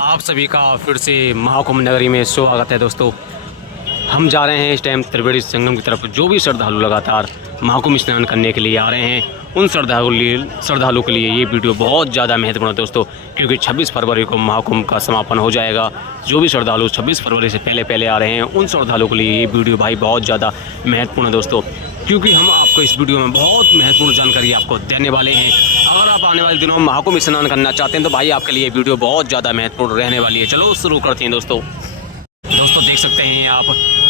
आप सभी का फिर से महाकुंभ नगरी में स्वागत है। दोस्तों, हम जा रहे हैं इस टाइम त्रिवेणी संगम की तरफ। जो भी श्रद्धालु लगातार महाकुंभ स्नान करने के लिए आ रहे हैं, उन श्रद्धालु के लिए ये वीडियो बहुत ज़्यादा महत्वपूर्ण है दोस्तों, क्योंकि 26 फरवरी को महाकुंभ का समापन हो जाएगा। जो भी श्रद्धालु 26 फरवरी से पहले आ रहे हैं, उन श्रद्धालुओं के लिए ये वीडियो भाई बहुत ज़्यादा महत्वपूर्ण है दोस्तों, क्योंकि हम आपको इस वीडियो में बहुत महत्वपूर्ण जानकारी आपको देने वाले हैं। अगर आप आने वाले दिनों में महाकुंभ स्नान करना चाहते हैं तो भाई आपके लिए वीडियो बहुत ज़्यादा महत्वपूर्ण रहने वाली है। चलो शुरू करते हैं दोस्तों। देख सकते हैं आप,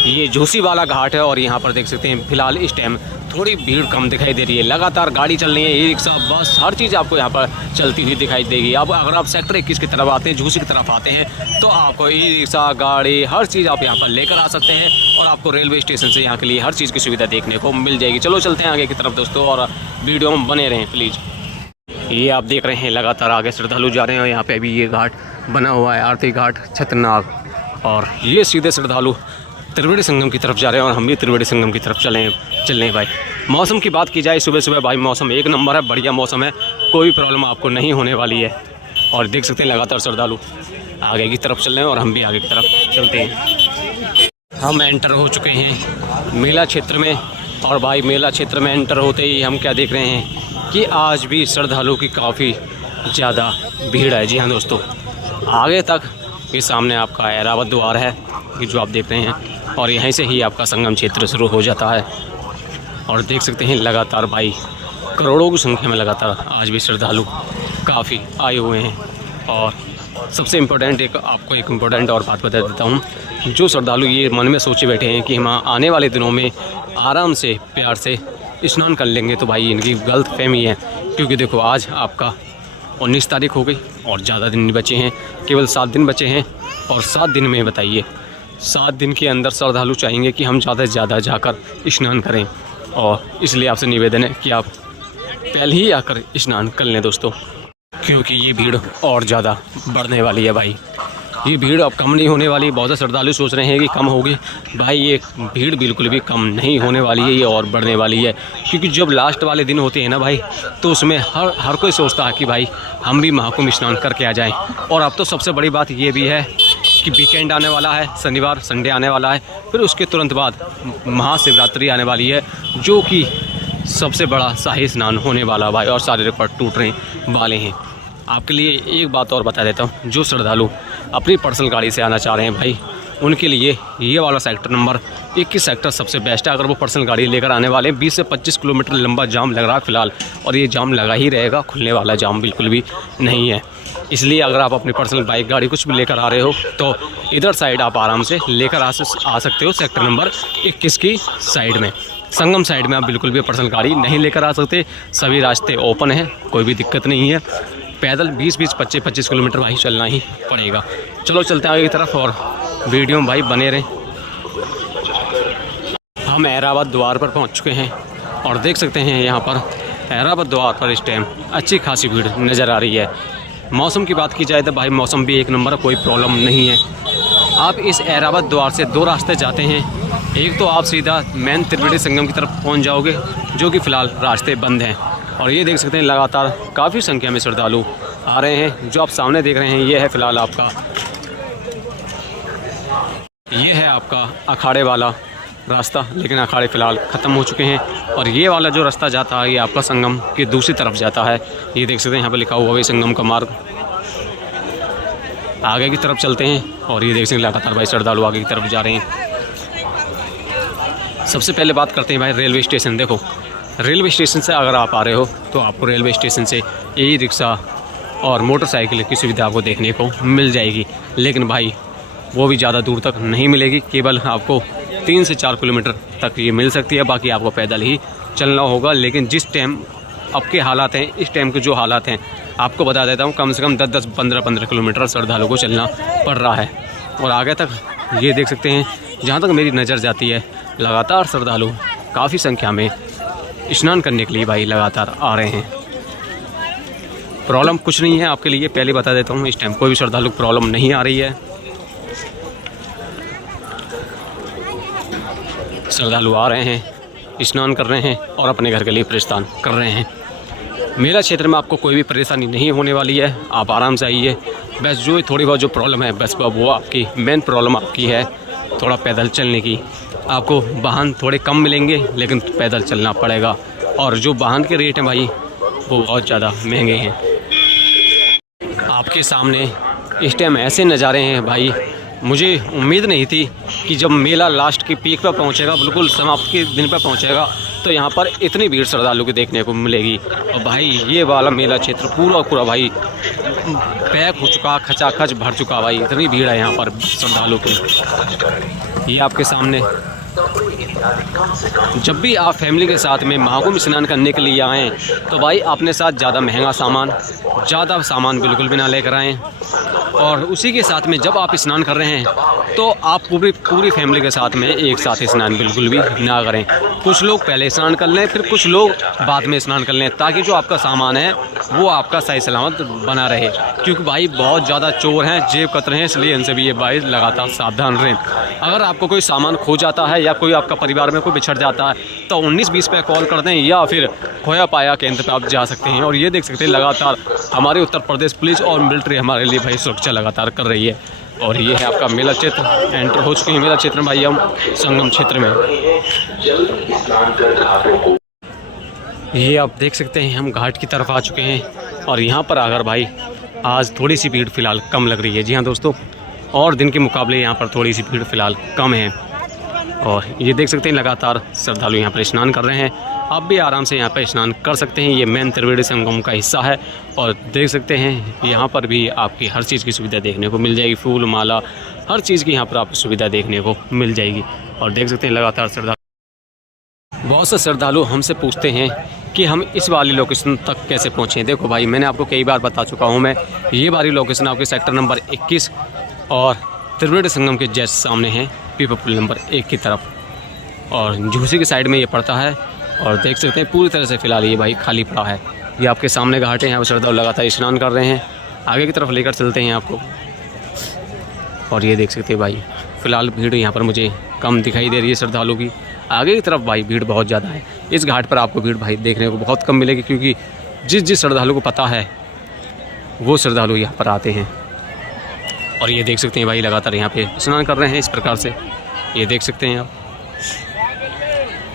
ये झूसी वाला घाट है और यहाँ पर देख सकते हैं फिलहाल इस टाइम थोड़ी भीड़ कम दिखाई दे रही है। लगातार गाड़ी चल रही है, ई रिक्शा, बस, हर चीज़ आपको यहाँ पर चलती हुई दिखाई देगी। अब अगर आप सेक्टर 21 की तरफ आते हैं, झूसी की तरफ आते हैं, तो आपको ई रिक्शा, गाड़ी, हर चीज़ आप यहाँ पर लेकर आ सकते हैं और आपको रेलवे स्टेशन से यहाँ के लिए हर चीज़ की सुविधा देखने को मिल जाएगी। चलो चलते हैं आगे की तरफ दोस्तों, और वीडियो में बने रहें प्लीज़। ये आप देख रहे हैं लगातार आगे श्रद्धालु जा रहे हैं और यहाँ पे अभी ये घाट बना हुआ है, आरती घाट छतरनाग, और ये सीधे श्रद्धालु त्रिवेणी संगम की तरफ जा रहे हैं और हम भी त्रिवेणी संगम की तरफ चल रहे हैं भाई। मौसम की बात की जाए, सुबह भाई मौसम एक नंबर है, बढ़िया मौसम है, कोई प्रॉब्लम आपको नहीं होने वाली है। और देख सकते हैं लगातार श्रद्धालु आगे की तरफ चल रहे हैं और हम भी आगे की तरफ चलते हैं। हम एंटर हो चुके हैं मेला क्षेत्र में, और भाई मेला क्षेत्र में एंटर होते ही हम क्या देख रहे हैं कि आज भी श्रद्धालु की काफ़ी ज़्यादा भीड़ है। जी हाँ दोस्तों, आगे तक ये सामने आपका ऐरावत द्वार है, ये जो आप देख रहे हैं, और यहीं से ही आपका संगम क्षेत्र शुरू हो जाता है। और देख सकते हैं लगातार भाई करोड़ों की संख्या में लगातार आज भी श्रद्धालु काफ़ी आए हुए हैं। और सबसे इम्पोर्टेंट आपको एक इम्पोर्टेंट और बात बता देता हूँ। जो श्रद्धालु ये मन में सोचे बैठे हैं कि हम आने वाले दिनों में आराम से प्यार से स्नान कर लेंगे, तो भाई इनकी गलत फहमी है। क्योंकि देखो आज आपका 19 तारीख हो गई और ज़्यादा दिन नहीं बचे हैं, केवल 7 दिन बचे हैं। और 7 दिन में बताइए, 7 दिन के अंदर श्रद्धालु चाहेंगे कि हम ज़्यादा से ज़्यादा जाकर स्नान करें, और इसलिए आपसे निवेदन है कि आप पहले ही आकर स्नान कर लें दोस्तों, क्योंकि ये भीड़ और ज़्यादा बढ़ने वाली है भाई। ये भीड़ अब कम नहीं होने वाली। बहुत से श्रद्धालु सोच रहे हैं कि कम होगी, भाई ये भीड़ बिल्कुल भी कम नहीं होने वाली है, ये और बढ़ने वाली है। क्योंकि जब लास्ट वाले दिन होते हैं ना भाई, तो उसमें हर कोई सोचता है कि भाई हम भी महाकुंभ स्नान करके आ जाएं। और अब तो सबसे बड़ी बात ये भी है कि वीकेंड आने वाला है, शनिवार संडे आने वाला है, फिर उसके तुरंत बाद महाशिवरात्रि आने वाली है, जो कि सबसे बड़ा शाही स्नान होने वाला भाई, और सारे रिकॉर्ड टूटने वाले हैं। आपके लिए एक बात और बता देता हूँ, जो श्रद्धालु अपनी पर्सनल गाड़ी से आना चाह रहे हैं भाई, उनके लिए ये वाला सेक्टर नंबर 21 सेक्टर सबसे बेस्ट है। अगर वो पर्सनल गाड़ी लेकर आने वाले हैं, 20 से 25 किलोमीटर लंबा जाम लग रहा है फिलहाल, और ये जाम लगा ही रहेगा, खुलने वाला जाम बिल्कुल भी नहीं है। इसलिए अगर आप अपनी पर्सनल बाइक, गाड़ी कुछ भी लेकर आ रहे हो, तो इधर साइड आप आराम से लेकर आ सकते हो। सेक्टर नंबर 21 की साइड में, संगम साइड में आप बिल्कुल भी पर्सनल गाड़ी नहीं लेकर आ सकते। सभी रास्ते ओपन हैं, कोई भी दिक्कत नहीं है। पैदल 20-20, 25-25 किलोमीटर भाई चलना ही पड़ेगा। चलो चलते हैं आगे की तरफ, और वीडियो में भाई बने रहें। हम ऐरावत द्वार पर पहुंच चुके हैं और देख सकते हैं यहाँ पर ऐरावत द्वार पर इस टाइम अच्छी खासी भीड़ नज़र आ रही है। मौसम की बात की जाए तो भाई मौसम भी एक नंबर है, कोई प्रॉब्लम नहीं है। आप इस ऐरावत द्वार से 2 रास्ते जाते हैं। एक तो आप सीधा मेन त्रिवेणी संगम की तरफ पहुँच जाओगे, जो कि फ़िलहाल रास्ते बंद हैं। और ये देख सकते हैं लगातार काफ़ी संख्या में श्रद्धालु आ रहे हैं। जो आप सामने देख रहे हैं, ये है फ़िलहाल आपका अखाड़े वाला रास्ता, लेकिन अखाड़े फ़िलहाल ख़त्म हो चुके हैं। और ये वाला जो रास्ता जाता है, ये आपका संगम की दूसरी तरफ जाता है। ये देख सकते हैं यहाँ पर लिखा हुआ है संगम का मार्ग। आगे की तरफ चलते हैं और ये देख सकते हैं लगातार भाई श्रद्धालु आगे की तरफ जा रहे हैं। सबसे पहले बात करते हैं भाई रेलवे स्टेशन। देखो, रेलवे स्टेशन से अगर आप आ रहे हो तो आपको रेलवे स्टेशन से ई रिक्शा और मोटरसाइकिल की सुविधा आपको देखने को मिल जाएगी, लेकिन भाई वो भी ज़्यादा दूर तक नहीं मिलेगी। केवल आपको 3 से 4 किलोमीटर तक ये मिल सकती है, बाकी आपको पैदल ही चलना होगा। लेकिन जिस टाइम आपके हालात हैं, इस टाइम के जो हालात हैं, आपको बता देता हूँ, कम से कम 10-10, 15-15 किलोमीटर श्रद्धालुओं को चलना पड़ रहा है। और आगे तक ये देख सकते हैं, जहाँ तक मेरी नज़र जाती है, लगातार श्रद्धालु काफ़ी संख्या में स्नान करने के लिए भाई लगातार आ रहे हैं। प्रॉब्लम कुछ नहीं है आपके लिए, पहले बता देता हूँ, इस टाइम कोई भी श्रद्धालु प्रॉब्लम नहीं आ रही है। श्रद्धालु आ रहे हैं, स्नान कर रहे हैं और अपने घर के लिए प्रस्थान कर रहे हैं। मेला क्षेत्र में आपको कोई भी परेशानी नहीं होने वाली है। आप आराम से आइए बस जो थोड़ी बहुत जो प्रॉब्लम है बस वो आपकी मेन प्रॉब्लम आपकी है थोड़ा पैदल चलने की। आपको वाहन थोड़े कम मिलेंगे लेकिन पैदल चलना पड़ेगा, और जो वाहन के रेट हैं भाई वो बहुत ज़्यादा महंगे हैं। आपके सामने इस टाइम ऐसे नज़ारे हैं भाई, मुझे उम्मीद नहीं थी कि जब मेला लास्ट की पीक पर पहुंचेगा, बिल्कुल समाप्ति के दिन पर पहुंचेगा, तो यहां पर इतनी भीड़ श्रद्धालु की देखने को मिलेगी। और भाई ये वाला मेला क्षेत्र पूरा भाई पैक हो चुका, खचाखच भर चुका भाई, इतनी भीड़ है यहाँ पर श्रद्धालु की। ये आपके सामने जब भी आप फैमिली के साथ में महाकुंभ स्नान करने के लिए आएँ तो भाई अपने साथ ज़्यादा महंगा सामान बिल्कुल भी ना लेकर आएँ। और उसी के साथ में जब आप स्नान कर रहे हैं तो आप पूरी फैमिली के साथ में एक साथ स्नान बिल्कुल भी ना करें। कुछ लोग पहले स्नान कर लें, फिर कुछ लोग बाद में स्नान कर लें, ताकि जो आपका सामान है वो आपका सही सलामत बना रहे। क्योंकि भाई बहुत ज़्यादा चोर हैं, जेब कतरे हैं, इसलिए इनसे भी ये भाई लगातार सावधान रहें। अगर आपको कोई सामान खो जाता है या कोई आपका परिवार में कोई बिछड़ जाता है तो 19-20 पे कॉल कर दें, या फिर खोया पाया केंद्र पर आप जा सकते हैं। और ये देख सकते हैं लगातार हमारे उत्तर प्रदेश पुलिस और मिलिट्री हमारे लिए भाई सुरक्षा लगातार कर रही है। और ये है आपका मेला क्षेत्र, एंटर हो चुके हैं मेला क्षेत्र में भाई हम संगम क्षेत्र में। ये आप देख सकते हैं हम घाट की तरफ आ चुके हैं, और यहाँ पर आकर भाई आज थोड़ी सी भीड़ फ़िलहाल कम लग रही है। जी हाँ दोस्तों, और दिन के मुकाबले यहाँ पर थोड़ी सी भीड़ फ़िलहाल कम है। और ये देख सकते हैं लगातार श्रद्धालु यहाँ पर स्नान कर रहे हैं। आप भी आराम से यहाँ पर स्नान कर सकते हैं, ये मेन त्रिवेणी संगम का हिस्सा है। और देख सकते हैं यहाँ पर भी आपकी हर चीज़ की सुविधा देखने को मिल जाएगी, फूल माला हर चीज़ की यहाँ पर आपको सुविधा देखने को मिल जाएगी। और देख सकते हैं लगातार श्रद्धालु, बहुत से श्रद्धालु हमसे पूछते हैं कि हम इस वाली लोकेशन तक कैसे पहुँचें। देखो भाई मैंने आपको कई बार बता चुका हूँ, मैं ये वाली लोकेशन आपके सेक्टर नंबर 21 और त्रिवेणी संगम के जस्ट सामने है, पीपा पुल नंबर 1 की तरफ, और झूसी की साइड में ये पड़ता है। और देख सकते हैं पूरी तरह से फ़िलहाल ये भाई खाली पड़ा है। ये आपके सामने घाट है, यहाँ पर श्रद्धालु लगातार स्नान कर रहे हैं। आगे की तरफ लेकर चलते हैं आपको। और ये देख सकते हैं भाई फ़िलहाल भीड़ यहाँ पर मुझे कम दिखाई दे रही है श्रद्धालु की। आगे की तरफ भाई भीड़ बहुत ज़्यादा है। इस घाट पर आपको भीड़ भाई देखने को बहुत कम मिलेगी, क्योंकि जिस श्रद्धालु को पता है वो श्रद्धालु यहाँ पर आते हैं। और ये देख सकते हैं भाई लगातार यहाँ पे स्नान कर रहे हैं इस प्रकार से, ये देख सकते हैं आप।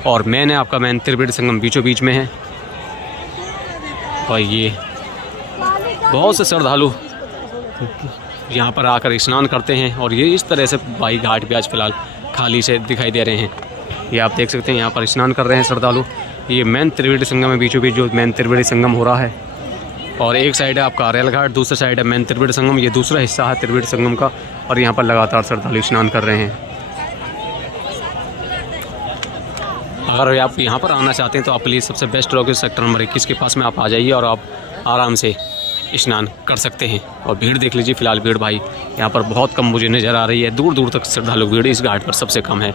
और आपका मेन त्रिवेणी संगम बीचों बीच में है। और ये बहुत से श्रद्धालु यहाँ पर आकर स्नान करते हैं। और ये इस तरह से भाई घाट भी आज फ़िलहाल खाली से दिखाई दे रहे हैं। ये आप देख सकते हैं यहाँ पर स्नान कर रहे हैं श्रद्धालु। ये मेन त्रिवेणी संगम में बीचों बीच जो मेन त्रिवेणी संगम हो रहा है। और एक साइड है आपका रेल घाट, दूसरा साइड है मेन त्रिवेणी संगम, ये दूसरा हिस्सा है त्रिवेणी संगम का। और यहाँ पर लगातार श्रद्धालु स्नान कर रहे हैं। अगर आप यहाँ पर आना चाहते हैं तो आप प्लीज़ सबसे बेस्ट लोकेशन सेक्टर नंबर 21 के पास में आप आ जाइए, और आप आराम से स्नान कर सकते हैं। और भीड़ देख लीजिए, फ़िलहाल भीड़ भाई यहाँ पर बहुत कम मुझे नज़र आ रही है। दूर दूर तक श्रद्धालु भीड़ इस घाट पर सबसे कम है।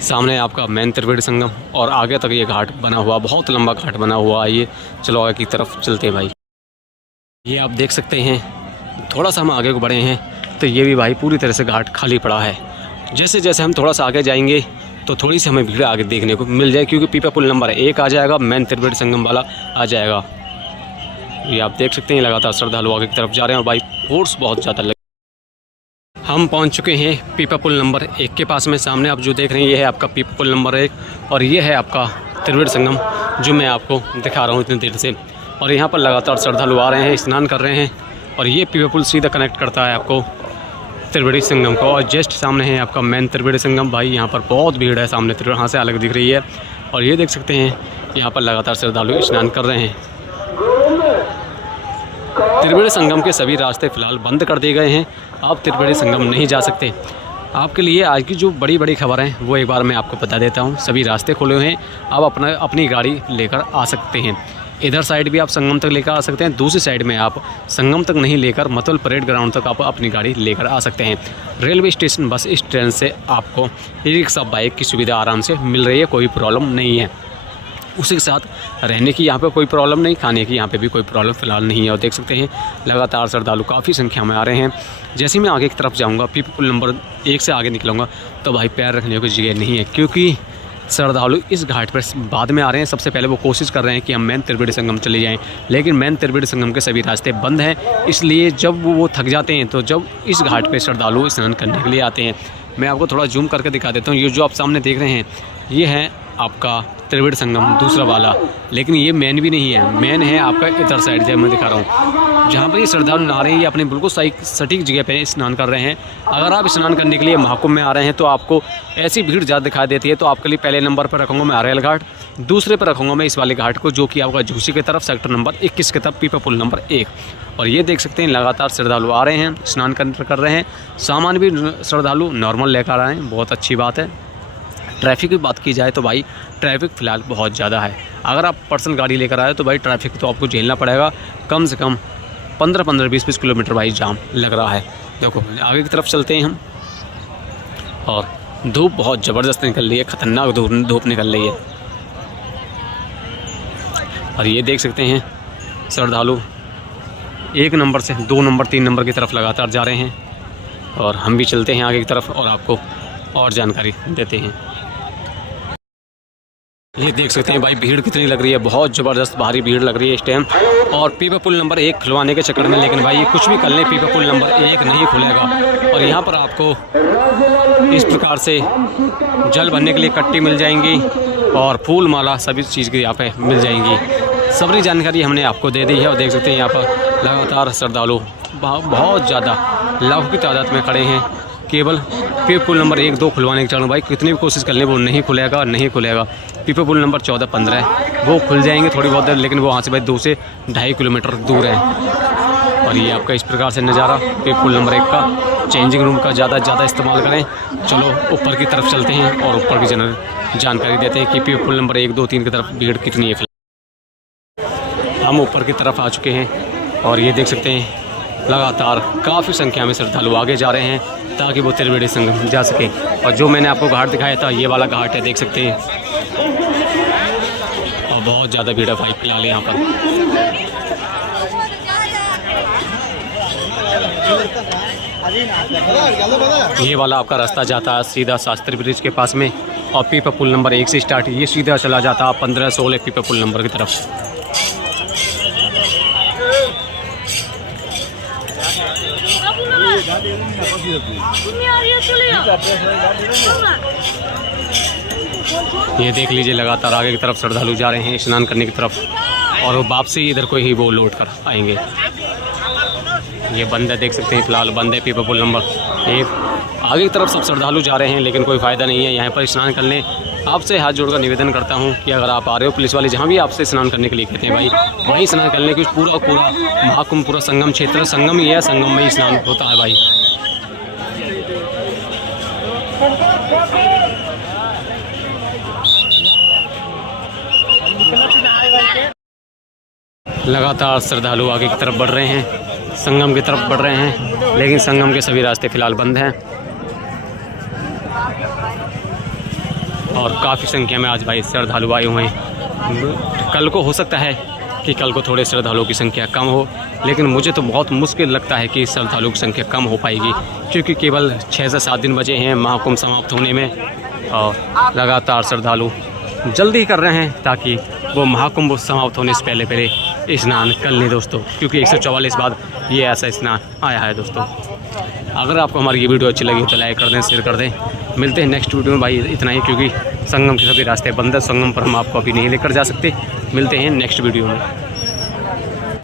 सामने आपका मेन त्रिवेणी संगम, और आगे तक ये घाट बना हुआ, बहुत लंबा घाट बना हुआ है। ये चलो आगे की तरफ चलते हैं भाई। ये आप देख सकते हैं थोड़ा सा हम आगे को बढ़े हैं तो ये भी भाई पूरी तरह से घाट खाली पड़ा है। जैसे जैसे हम थोड़ा सा आगे जाएंगे तो थोड़ी सी हमें भीड़ आगे देखने को मिल जाए, क्योंकि पीपा पुल नंबर 1 आ जाएगा, मेन त्रिवेणी संगम वाला आ जाएगा। ये आप देख सकते हैं लगातार श्रद्धालु आगे की तरफ जा रहे हैं, और भाई फोर्स बहुत ज़्यादा लगे। हम पहुंच चुके हैं पीपा पुल नंबर 1 के पास में। सामने आप जो देख रहे हैं ये है आपका पीपा पुल नंबर 1, और ये है आपका त्रिवेणी संगम जो मैं आपको दिखा रहा हूँ इतनी देर से। और यहाँ पर लगातार श्रद्धालु आ रहे हैं, स्नान कर रहे हैं। और ये पीपा पुल सीधा कनेक्ट करता है आपको त्रिवेणी संगम को। और जस्ट सामने है आपका मेन त्रिवेणी संगम। भाई यहाँ पर बहुत भीड़ है, सामने त्रिवेणी यहाँ से अलग दिख रही है। और ये देख सकते हैं यहाँ पर लगातार श्रद्धालु स्नान कर रहे हैं। त्रिवेणी संगम के सभी रास्ते फ़िलहाल बंद कर दिए गए हैं, आप त्रिवेणी संगम नहीं जा सकते। आपके लिए आज की जो बड़ी बड़ी खबर है वो एक बार मैं आपको बता देता हूँ। सभी रास्ते खुले हुए हैं, आप अपनी गाड़ी लेकर आ सकते हैं। इधर साइड भी आप संगम तक लेकर आ सकते हैं, दूसरी साइड में आप संगम तक नहीं लेकर मतल परेड ग्राउंड तक आप अपनी गाड़ी लेकर आ सकते हैं। रेलवे स्टेशन बस इस ट्रेन से आपको ई रिक्शा बाइक की सुविधा आराम से मिल रही है, कोई प्रॉब्लम नहीं है। उसी के साथ रहने की यहाँ पे कोई प्रॉब्लम नहीं, खाने की यहाँ पे भी कोई प्रॉब्लम फ़िलहाल नहीं है। और देख सकते हैं लगातार श्रद्धालु काफ़ी संख्या में आ रहे हैं। जैसे ही मैं आगे की तरफ जाऊँगा, पीपा पुल नंबर 1 से आगे निकलूँगा तो भाई पैर रखने की जगह नहीं है, क्योंकि श्रद्धालु इस घाट पर बाद में आ रहे हैं। सबसे पहले वो कोशिश कर रहे हैं कि हम मेन त्रिवेणी संगम चले जाएं, लेकिन मेन त्रिवेणी संगम के सभी रास्ते बंद हैं। इसलिए जब वो थक जाते हैं तो जब इस घाट पे श्रद्धालु स्नान करने के लिए आते हैं, मैं आपको थोड़ा जूम करके दिखा देता हूँ। ये जो आप सामने देख रहे हैं ये है आपका त्रिवेणी संगम दूसरा वाला, लेकिन ये मेन भी नहीं है, मेन है आपका इधर साइड जब मैं दिखा रहा हूँ, जहाँ पर ये श्रद्धालु नहा रहे हैं। ये अपने बिल्कुल सही सटीक जगह पे स्नान कर रहे हैं। अगर आप स्नान करने के लिए महाकुंभ में आ रहे हैं तो आपको ऐसी भीड़ ज़्यादा दिखाई देती है, तो आपके लिए पहले नंबर पर रखूँगा मैं आरेल घाट, दूसरे पर रखूँगा मैं इस वाले घाट को, जो कि आपका झूसी की तरफ सेक्टर नंबर 21 की तरफ पीपा पुल नंबर 1। और ये देख सकते हैं लगातार श्रद्धालु आ रहे हैं, स्नान कर रहे हैं। सामान भी श्रद्धालु नॉर्मल लेकर आए हैं, बहुत अच्छी बात है। ट्रैफिक की बात की जाए तो भाई ट्रैफिक फ़िलहाल बहुत ज़्यादा है। अगर आप पर्सनल गाड़ी लेकर आए तो भाई ट्रैफिक तो आपको झेलना पड़ेगा। कम से कम 15-15, 20-20 किलोमीटर भाई जाम लग रहा है। देखो आगे की तरफ चलते हैं हम, और धूप बहुत ज़बरदस्त निकल रही है, ख़तरनाक धूप निकल रही है। और ये देख सकते हैं श्रद्धालु 1 नंबर से 2 नंबर 3 नंबर की तरफ लगातार जा रहे हैं, और हम भी चलते हैं आगे की तरफ और आपको और जानकारी देते हैं। ये देख सकते हैं भाई भीड़ कितनी लग रही है, बहुत ज़बरदस्त भारी भीड़ लग रही है इस टाइम। और पीपा पुल नंबर 1 खुलवाने के चक्कर में, लेकिन भाई ये कुछ भी कर लें पीपा पुल नंबर 1 नहीं खुलेगा। और यहाँ पर आपको इस प्रकार से जल भरने के लिए कट्टी मिल जाएंगी और फूल माला सभी चीज़ की यहाँ पे मिल जाएंगी। सारी जानकारी हमने आपको दे दी है। और देख सकते हैं यहाँ पर लगातार श्रद्धालु बहुत ज़्यादा लाखों की तादाद में खड़े हैं, केवल पीपा पुल नंबर 1, 2 खुलवाने के चरण। भाई कितनी भी कोशिश कर लें वो नहीं खुलेगा। पीपा पुल नंबर 14, 15 है, वो खुल जाएंगे थोड़ी बहुत देर, लेकिन वो वहाँ से भाई 2 से 2.5 किलोमीटर दूर है। और ये आपका इस प्रकार से नज़ारा पीपा पुल नंबर 1 का। चेंजिंग रूम का ज़्यादा इस्तेमाल करें। चलो ऊपर की तरफ चलते हैं और ऊपर की जानकारी देते हैं कि पीपा पुल नंबर 1, 2, 3 की तरफ भीड़ कितनी है। हम ऊपर की तरफ आ चुके हैं और ये देख सकते हैं लगातार काफ़ी संख्या में श्रद्धालु आगे जा रहे हैं ताकि वो त्रिवेणी संगम जा सके। और जो मैंने आपको घाट दिखाया था ये वाला घाट है, देख सकते हैं। और बहुत ज़्यादा भीड़ है भाई फिलहाल यहाँ पर। ये वाला आपका रास्ता जाता है सीधा शास्त्री ब्रिज के पास में, और पीपा पुल नंबर 1 से स्टार्ट ये सीधा चला जाता है 15-16 पीपा पुल नंबर की तरफ। ये देख लीजिए लगातार आगे की तरफ श्रद्धालु जा रहे हैं स्नान करने की तरफ, और वो वापसी इधर को ही वो लौट कर आएंगे। ये बंद है, देख सकते हैं फिलहाल बंद है पीपा पुल नंबर 1। आगे की तरफ सब श्रद्धालु जा रहे हैं, लेकिन कोई फ़ायदा नहीं है यहाँ पर स्नान करने। आपसे हाथ जोड़कर निवेदन करता हूँ कि अगर आप आ रहे हो, पुलिस वाले जहाँ भी आपसे स्नान करने के लिए कहते हैं भाई वहीं स्नान करने के पूरा महाकुंभ पूरा संगम क्षेत्र संगम ही है, संगम में ही स्नान होता है भाई। लगातार श्रद्धालु आगे की तरफ बढ़ रहे हैं, संगम की तरफ बढ़ रहे हैं, लेकिन संगम के सभी रास्ते फिलहाल बंद हैं। और काफ़ी संख्या में आज भाई श्रद्धालु आए हुए हैं। कल को हो सकता है कि कल को थोड़े श्रद्धालुओं की संख्या कम हो, लेकिन मुझे तो बहुत मुश्किल लगता है कि श्रद्धालुओं की संख्या कम हो पाएगी, क्योंकि केवल 6 से 7 दिन बचे हैं महाकुंभ समाप्त होने में। और लगातार श्रद्धालु जल्दी कर रहे हैं ताकि वो महाकुंभ समाप्त होने से पहले स्नान कर लें दोस्तों, क्योंकि 144 बाद ये ऐसा स्नान आया है दोस्तों। अगर आपको हमारी ये वीडियो अच्छी लगी तो लाइक कर दें, शेयर कर दें। मिलते हैं नेक्स्ट वीडियो में भाई, इतना ही, क्योंकि संगम के सभी रास्ते बंद है, संगम पर हम आपको अभी नहीं लेकर जा सकते। मिलते हैं नेक्स्ट वीडियो में।